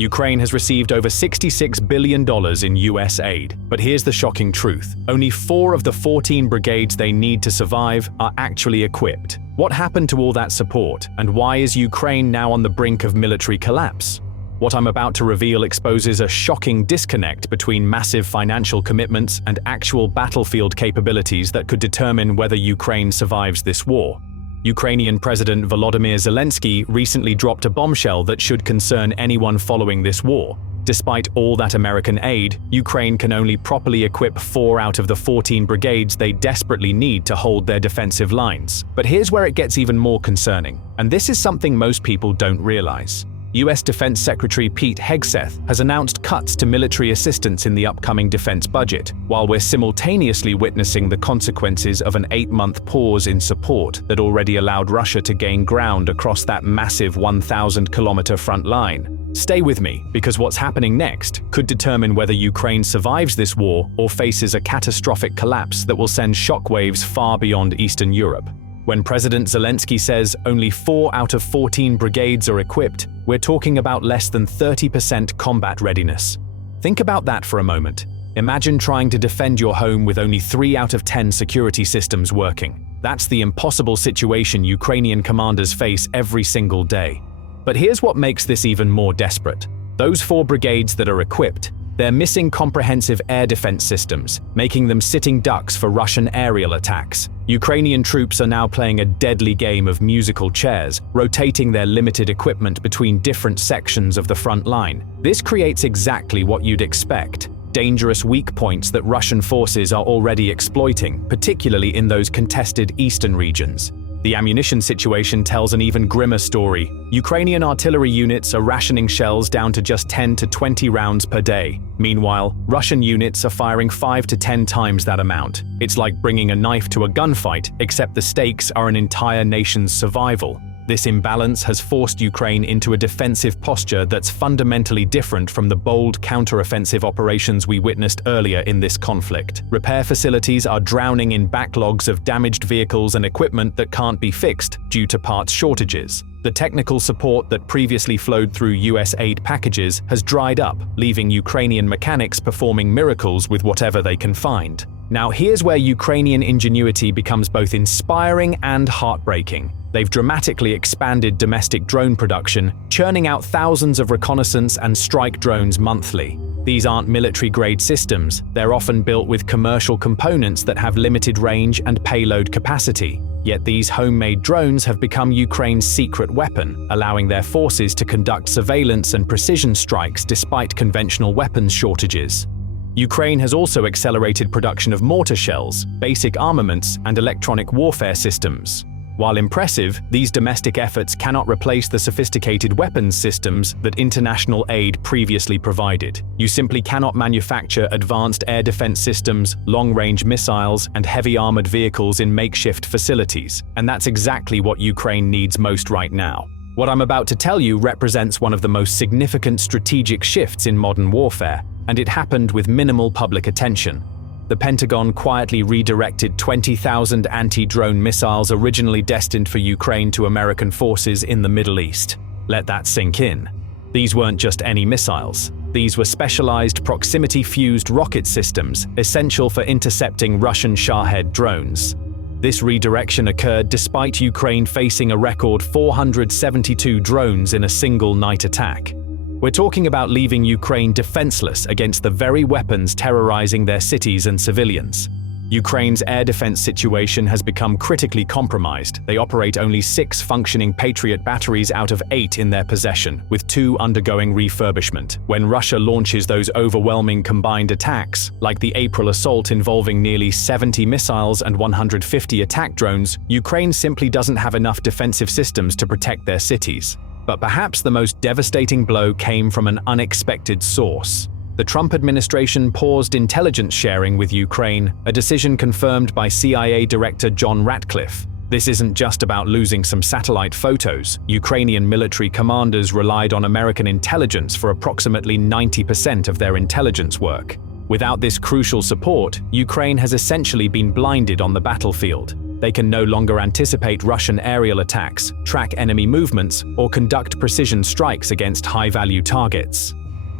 Ukraine has received over $66 billion in US aid. But here's the shocking truth. Only 4 of the 14 brigades they need to survive are actually equipped. What happened to all that support, and why is Ukraine now on the brink of military collapse? What I'm about to reveal exposes a shocking disconnect between massive financial commitments and actual battlefield capabilities that could determine whether Ukraine survives this war. Ukrainian President Volodymyr Zelensky recently dropped a bombshell that should concern anyone following this war. Despite all that American aid, Ukraine can only properly equip 4 out of the 14 brigades they desperately need to hold their defensive lines. But here's where it gets even more concerning, and this is something most people don't realize. US Defense Secretary Pete Hegseth has announced cuts to military assistance in the upcoming defense budget, while we're simultaneously witnessing the consequences of an 8-month pause in support that already allowed Russia to gain ground across that massive 1,000-kilometer front line. Stay with me, because what's happening next could determine whether Ukraine survives this war or faces a catastrophic collapse that will send shockwaves far beyond Eastern Europe. When President Zelensky says only 4 out of 14 brigades are equipped, we're talking about less than 30% combat readiness. Think about that for a moment. Imagine trying to defend your home with only 3 out of 10 security systems working. That's the impossible situation Ukrainian commanders face every single day. But here's what makes this even more desperate. Those 4 brigades that are equipped, they're missing comprehensive air defense systems, making them sitting ducks for Russian aerial attacks. Ukrainian troops are now playing a deadly game of musical chairs, rotating their limited equipment between different sections of the front line. This creates exactly what you'd expect: dangerous weak points that Russian forces are already exploiting, particularly in those contested eastern regions. The ammunition situation tells an even grimmer story. Ukrainian artillery units are rationing shells down to just 10 to 20 rounds per day. Meanwhile, Russian units are firing 5 to 10 times that amount. It's like bringing a knife to a gunfight, except the stakes are an entire nation's survival. This imbalance has forced Ukraine into a defensive posture that's fundamentally different from the bold counter-offensive operations we witnessed earlier in this conflict. Repair facilities are drowning in backlogs of damaged vehicles and equipment that can't be fixed due to parts shortages. The technical support that previously flowed through US aid packages has dried up, leaving Ukrainian mechanics performing miracles with whatever they can find. Now here's where Ukrainian ingenuity becomes both inspiring and heartbreaking. They've dramatically expanded domestic drone production, churning out thousands of reconnaissance and strike drones monthly. These aren't military-grade systems. They're often built with commercial components that have limited range and payload capacity. Yet these homemade drones have become Ukraine's secret weapon, allowing their forces to conduct surveillance and precision strikes despite conventional weapons shortages. Ukraine has also accelerated production of mortar shells, basic armaments, and electronic warfare systems. While impressive, these domestic efforts cannot replace the sophisticated weapons systems that international aid previously provided. You simply cannot manufacture advanced air defense systems, long-range missiles, and heavy armored vehicles in makeshift facilities, and that's exactly what Ukraine needs most right now. What I'm about to tell you represents one of the most significant strategic shifts in modern warfare, and it happened with minimal public attention. The Pentagon quietly redirected 20,000 anti-drone missiles originally destined for Ukraine to American forces in the Middle East. Let that sink in. These weren't just any missiles. These were specialized proximity-fused rocket systems, essential for intercepting Russian Shahed drones. This redirection occurred despite Ukraine facing a record 472 drones in a single night attack. We're talking about leaving Ukraine defenseless against the very weapons terrorizing their cities and civilians. Ukraine's air defense situation has become critically compromised. They operate only 6 functioning Patriot batteries out of 8 in their possession, with 2 undergoing refurbishment. When Russia launches those overwhelming combined attacks, like the April assault involving nearly 70 missiles and 150 attack drones, Ukraine simply doesn't have enough defensive systems to protect their cities. But perhaps the most devastating blow came from an unexpected source. The Trump administration paused intelligence sharing with Ukraine, a decision confirmed by CIA Director John Ratcliffe. This isn't just about losing some satellite photos. Ukrainian military commanders relied on American intelligence for approximately 90% of their intelligence work. Without this crucial support, Ukraine has essentially been blinded on the battlefield. They can no longer anticipate Russian aerial attacks, track enemy movements, or conduct precision strikes against high-value targets.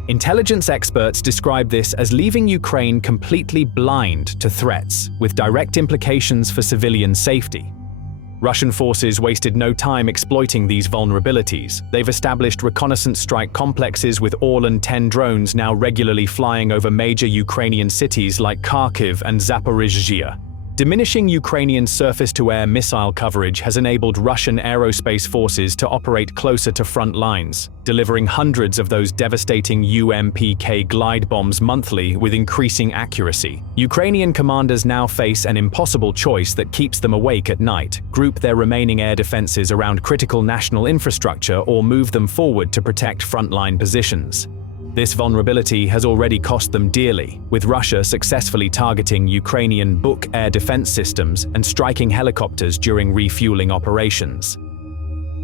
Intelligence experts describe this as leaving Ukraine completely blind to threats, with direct implications for civilian safety. Russian forces wasted no time exploiting these vulnerabilities. They've established reconnaissance strike complexes with Orlan-10 drones now regularly flying over major Ukrainian cities like Kharkiv and Zaporizhzhia. Diminishing Ukrainian surface-to-air missile coverage has enabled Russian aerospace forces to operate closer to front lines, delivering hundreds of those devastating UMPK glide bombs monthly with increasing accuracy. Ukrainian commanders now face an impossible choice that keeps them awake at night: group their remaining air defenses around critical national infrastructure or move them forward to protect frontline positions. This vulnerability has already cost them dearly, with Russia successfully targeting Ukrainian Buk air defense systems and striking helicopters during refueling operations.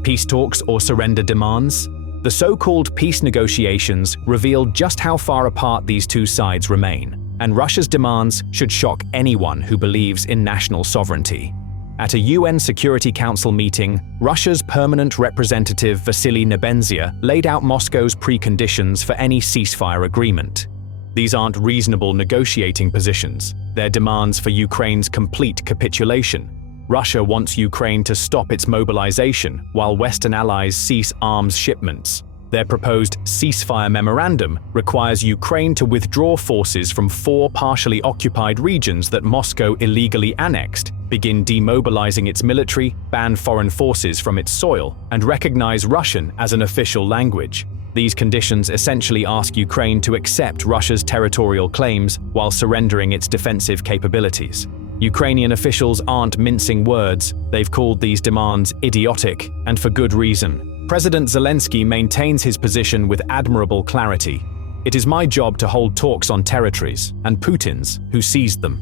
Peace talks or surrender demands? The so-called peace negotiations revealed just how far apart these two sides remain, and Russia's demands should shock anyone who believes in national sovereignty. At a UN Security Council meeting, Russia's permanent representative Vasily Nebenzia laid out Moscow's preconditions for any ceasefire agreement. These aren't reasonable negotiating positions. They're demands for Ukraine's complete capitulation. Russia wants Ukraine to stop its mobilization, while Western allies cease arms shipments. Their proposed ceasefire memorandum requires Ukraine to withdraw forces from 4 partially occupied regions that Moscow illegally annexed, begin demobilizing its military, ban foreign forces from its soil, and recognize Russian as an official language. These conditions essentially ask Ukraine to accept Russia's territorial claims while surrendering its defensive capabilities. Ukrainian officials aren't mincing words. They've called these demands idiotic, and for good reason. President Zelensky maintains his position with admirable clarity. It is my job to hold talks on territories, and Putin's, who seized them.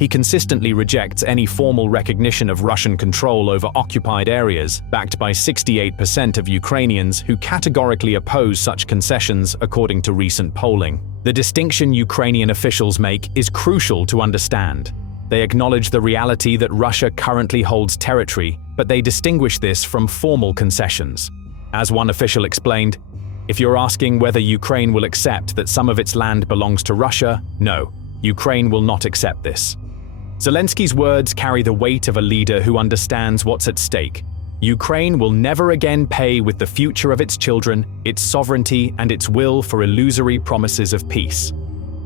He consistently rejects any formal recognition of Russian control over occupied areas, backed by 68% of Ukrainians who categorically oppose such concessions, according to recent polling. The distinction Ukrainian officials make is crucial to understand. They acknowledge the reality that Russia currently holds territory, but they distinguish this from formal concessions. As one official explained, "If you're asking whether Ukraine will accept that some of its land belongs to Russia, no, Ukraine will not accept this." Zelensky's words carry the weight of a leader who understands what's at stake. Ukraine will never again pay with the future of its children, its sovereignty, and its will for illusory promises of peace.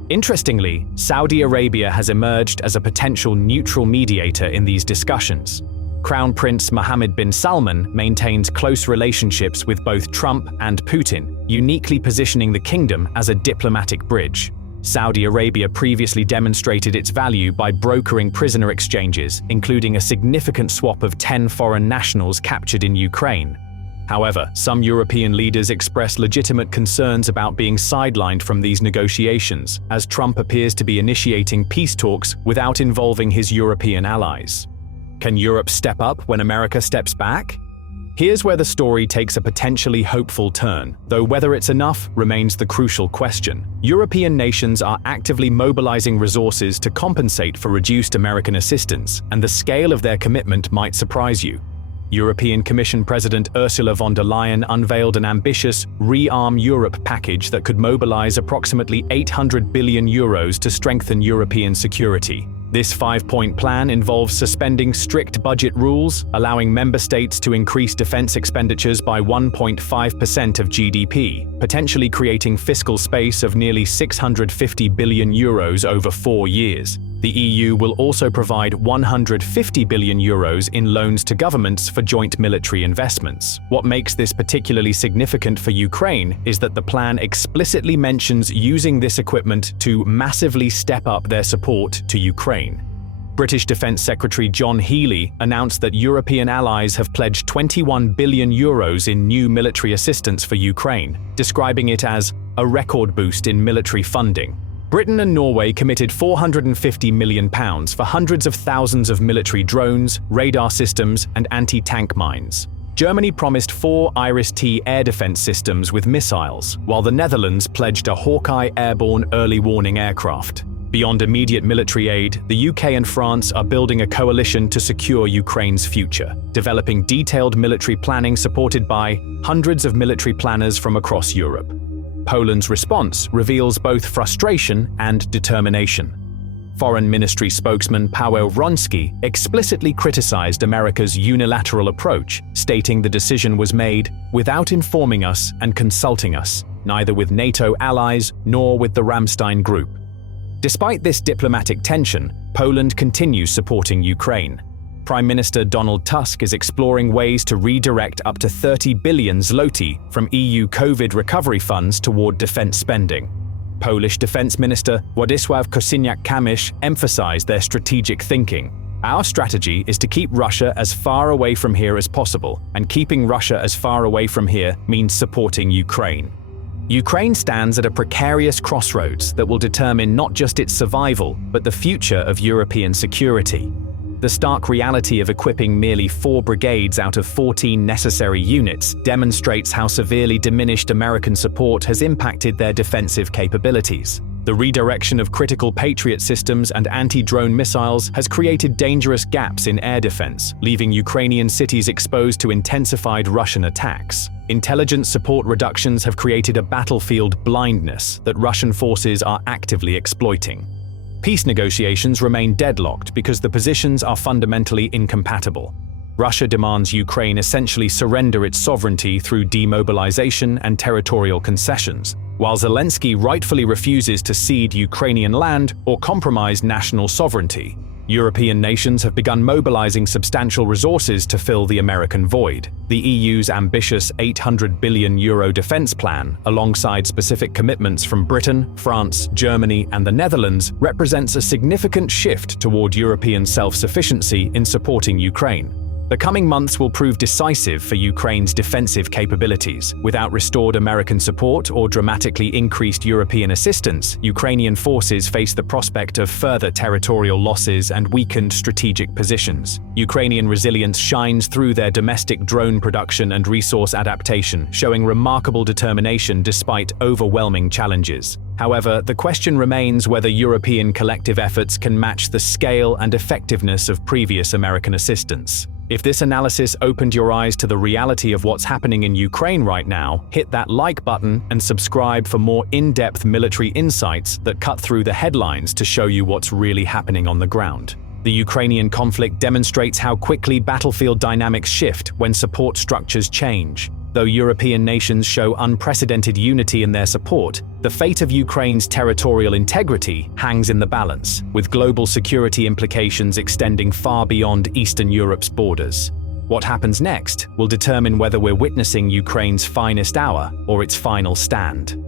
Interestingly, Saudi Arabia has emerged as a potential neutral mediator in these discussions. Crown Prince Mohammed bin Salman maintains close relationships with both Trump and Putin, uniquely positioning the kingdom as a diplomatic bridge. Saudi Arabia previously demonstrated its value by brokering prisoner exchanges, including a significant swap of 10 foreign nationals captured in Ukraine. However, some European leaders express legitimate concerns about being sidelined from these negotiations, as Trump appears to be initiating peace talks without involving his European allies. Can Europe step up when America steps back? Here's where the story takes a potentially hopeful turn, though whether it's enough remains the crucial question. European nations are actively mobilizing resources to compensate for reduced American assistance, and the scale of their commitment might surprise you. European Commission President Ursula von der Leyen unveiled an ambitious Rearm Europe package that could mobilize approximately €800 billion to strengthen European security. This 5-point plan involves suspending strict budget rules, allowing member states to increase defense expenditures by 1.5% of GDP, potentially creating fiscal space of nearly €650 billion over 4 years. The EU will also provide €150 billion in loans to governments for joint military investments. What makes this particularly significant for Ukraine is that the plan explicitly mentions using this equipment to massively step up their support to Ukraine. British Defence Secretary John Healey announced that European allies have pledged €21 billion in new military assistance for Ukraine, describing it as a record boost in military funding. Britain and Norway committed £450 million for hundreds of thousands of military drones, radar systems, and anti-tank mines. Germany promised 4 Iris-T air defense systems with missiles, while the Netherlands pledged a Hawkeye airborne early warning aircraft. Beyond immediate military aid, the UK and France are building a coalition to secure Ukraine's future, developing detailed military planning supported by hundreds of military planners from across Europe. Poland's response reveals both frustration and determination. Foreign Ministry spokesman Paweł Wroński explicitly criticized America's unilateral approach, stating the decision was made without informing us and consulting us, neither with NATO allies nor with the Ramstein Group. Despite this diplomatic tension, Poland continues supporting Ukraine. Prime Minister Donald Tusk is exploring ways to redirect up to 30 billion zloty from EU COVID recovery funds toward defense spending. Polish Defense Minister Władysław Kosiniak-Kamysz emphasized their strategic thinking. Our strategy is to keep Russia as far away from here as possible, and keeping Russia as far away from here means supporting Ukraine. Ukraine stands at a precarious crossroads that will determine not just its survival, but the future of European security. The stark reality of equipping merely 4 brigades out of 14 necessary units demonstrates how severely diminished American support has impacted their defensive capabilities. The redirection of critical Patriot systems and anti-drone missiles has created dangerous gaps in air defense, leaving Ukrainian cities exposed to intensified Russian attacks. Intelligence support reductions have created a battlefield blindness that Russian forces are actively exploiting. Peace negotiations remain deadlocked because the positions are fundamentally incompatible. Russia demands Ukraine essentially surrender its sovereignty through demobilization and territorial concessions, while Zelensky rightfully refuses to cede Ukrainian land or compromise national sovereignty. European nations have begun mobilizing substantial resources to fill the American void. The EU's ambitious €800 billion defense plan, alongside specific commitments from Britain, France, Germany, and the Netherlands, represents a significant shift toward European self-sufficiency in supporting Ukraine. The coming months will prove decisive for Ukraine's defensive capabilities. Without restored American support or dramatically increased European assistance, Ukrainian forces face the prospect of further territorial losses and weakened strategic positions. Ukrainian resilience shines through their domestic drone production and resource adaptation, showing remarkable determination despite overwhelming challenges. However, the question remains whether European collective efforts can match the scale and effectiveness of previous American assistance. If this analysis opened your eyes to the reality of what's happening in Ukraine right now, hit that like button and subscribe for more in-depth military insights that cut through the headlines to show you what's really happening on the ground. The Ukrainian conflict demonstrates how quickly battlefield dynamics shift when support structures change. Though European nations show unprecedented unity in their support, the fate of Ukraine's territorial integrity hangs in the balance, with global security implications extending far beyond Eastern Europe's borders. What happens next will determine whether we're witnessing Ukraine's finest hour or its final stand.